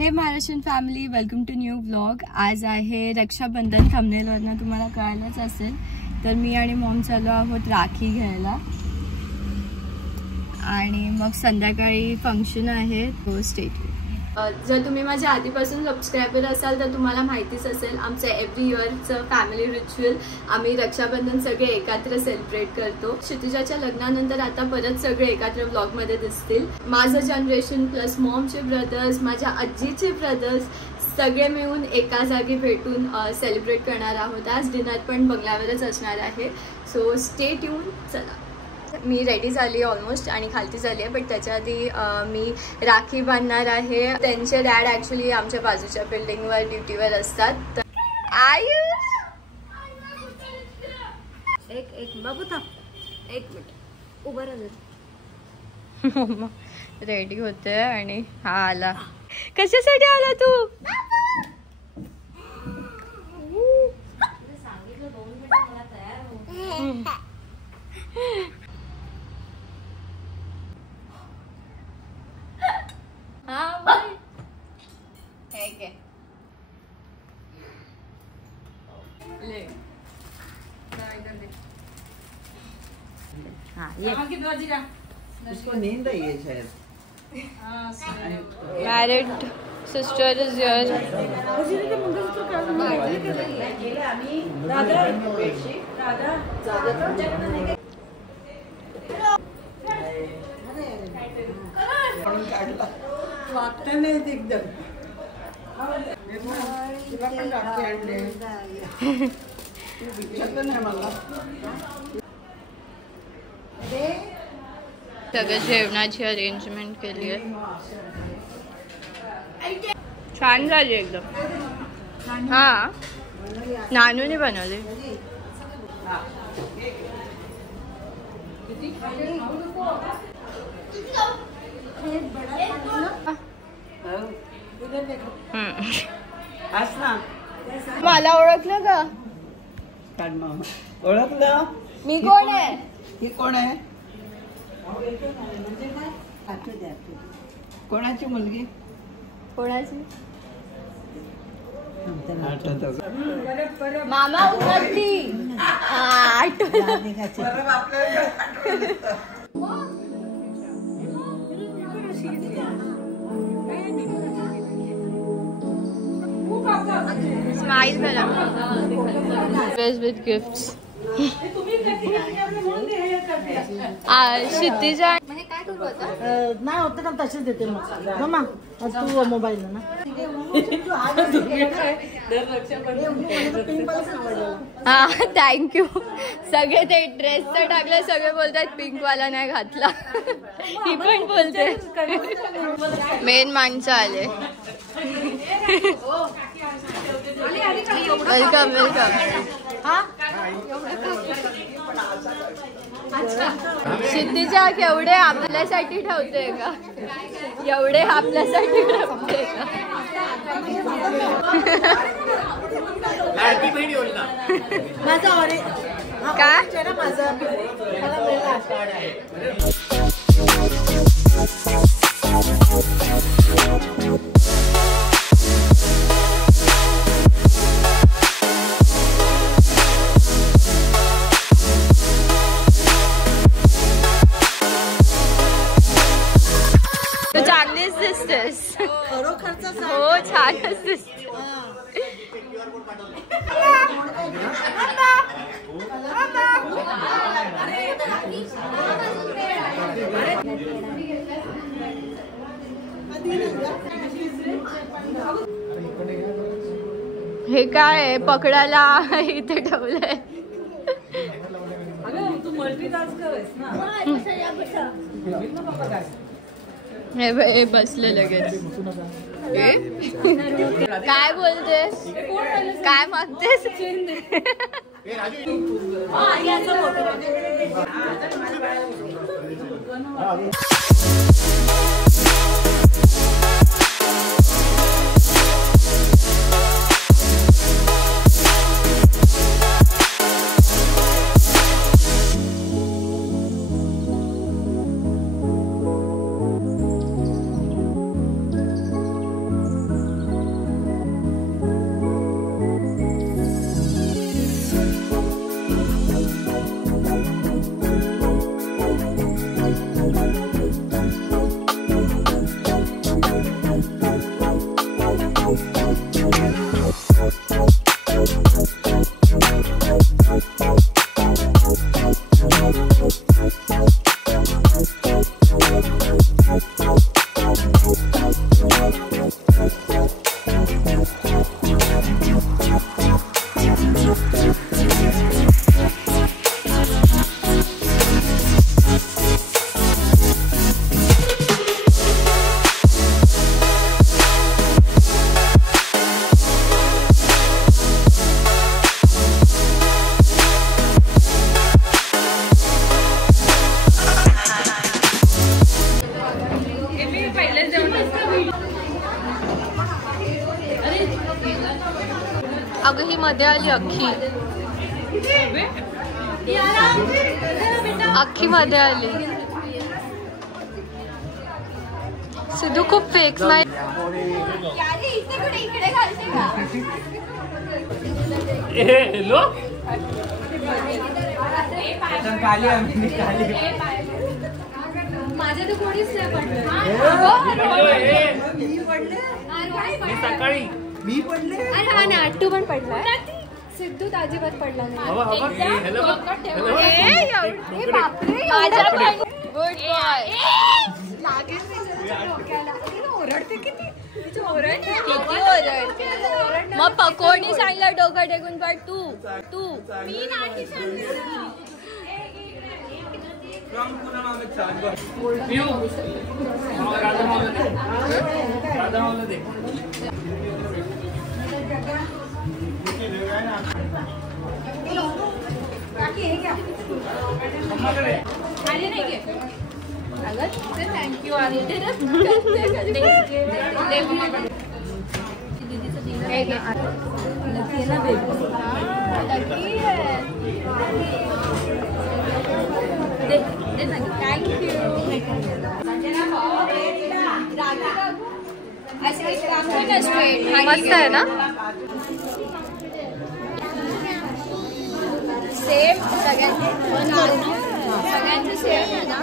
हे Maharashtrian family, welcome to new vlog. आज आहे रक्षाबंधन. थंबनेलवरनं तुम्हाला कळालंच असेल. तर मी आणि मॉम चालू आहोत राखी घ्यायला आणि मग संध्याकाळी फंक्शन आहे. तो स्टेट. जर तुम्ही माझ्या आधीपासून सबस्क्रायबर असाल तर तुम्हाला माहितीच असेल आमचं एव्हरी इयरचं फॅमिली रिच्युअल. आम्ही रक्षाबंधन सगळे एकत्र सेलिब्रेट करतो. क्षितिजाच्या लग्नानंतर आता परत सगळे एकत्र व्लॉगमध्ये दिसतील. माझं जनरेशन प्लस मॉमचे ब्रदर्स, माझ्या आजीचे ब्रदर्स सगळे मिळून एका जागी भेटून सेलिब्रेट करणार आहोत. आज डिनर पण बंगल्यावरच असणार आहे. So stay tune. चला, मी रेडी झाली ऑलमोस्ट आणि खालती झाली आहे. बट त्याच्या आधी मी राखी बांधणार आहे. त्यांचे डॅड ॲक्च्युली आमच्या बाजूच्या बिल्डिंगवर ड्युटीवर असतात. तर आयुष एक बाबू थांब एक मिनिट उभं राहा. मम्मा रेडी होते आणि हा आला. कशासाठी आला तू? सांगितलं 2 मिनिटं मला तयार हो. उसको नींद आई है शायद. Married sister is your. सगळं जेवणाची अरेंजमेंट केली आहे. छान झाली एकदम. हा, नानूने बनवले. मला ओळखलं का? ओळखलं. मी कोण आहे? ही कोण आहे? कोणाची मुलगी? कोणाची? मामा उन्नती. स्माइल करा. With gifts. क्षितिजा काय करू आता? नाही होत ना तसेच देते मग तू मोबाईल ना. हा, थँक्यू. सगळे ते ड्रेस तर टाकले, सगळे बोलतात पिंक वाला नाही घातला. ही पण बोलते. मेन माणसं आले. Welcome welcome. क्षितिजा केवढे आपल्यासाठी ठेवते का? एवढे आपल्यासाठी ठेवते का? काय चांगलीच दिसतेस. हो, छानच दिसते. हे काय पकडायला इथे ठेवलंय. तू मल्टीटास्कर आहेस ना. हे बसले लगेच. काय बोलतेस? काय मागतेस? अगं ही मध्ये आली अख्खी अख्खी मध्ये आली. सिद्धू खूप फेक स्माइल. माझ्या तर कोणीच नाही सकाळी मी पडले. अरे हा नाट्टू पण पडलाय. सिद्धू अजिबात पडला नाही. Good boy. मग पकोडी सांगलं डोकं टेकून पड. तू मी नाही थँक्यू. मस्त आहे ना. सेम सगळ्यांचं सेम आहे ना.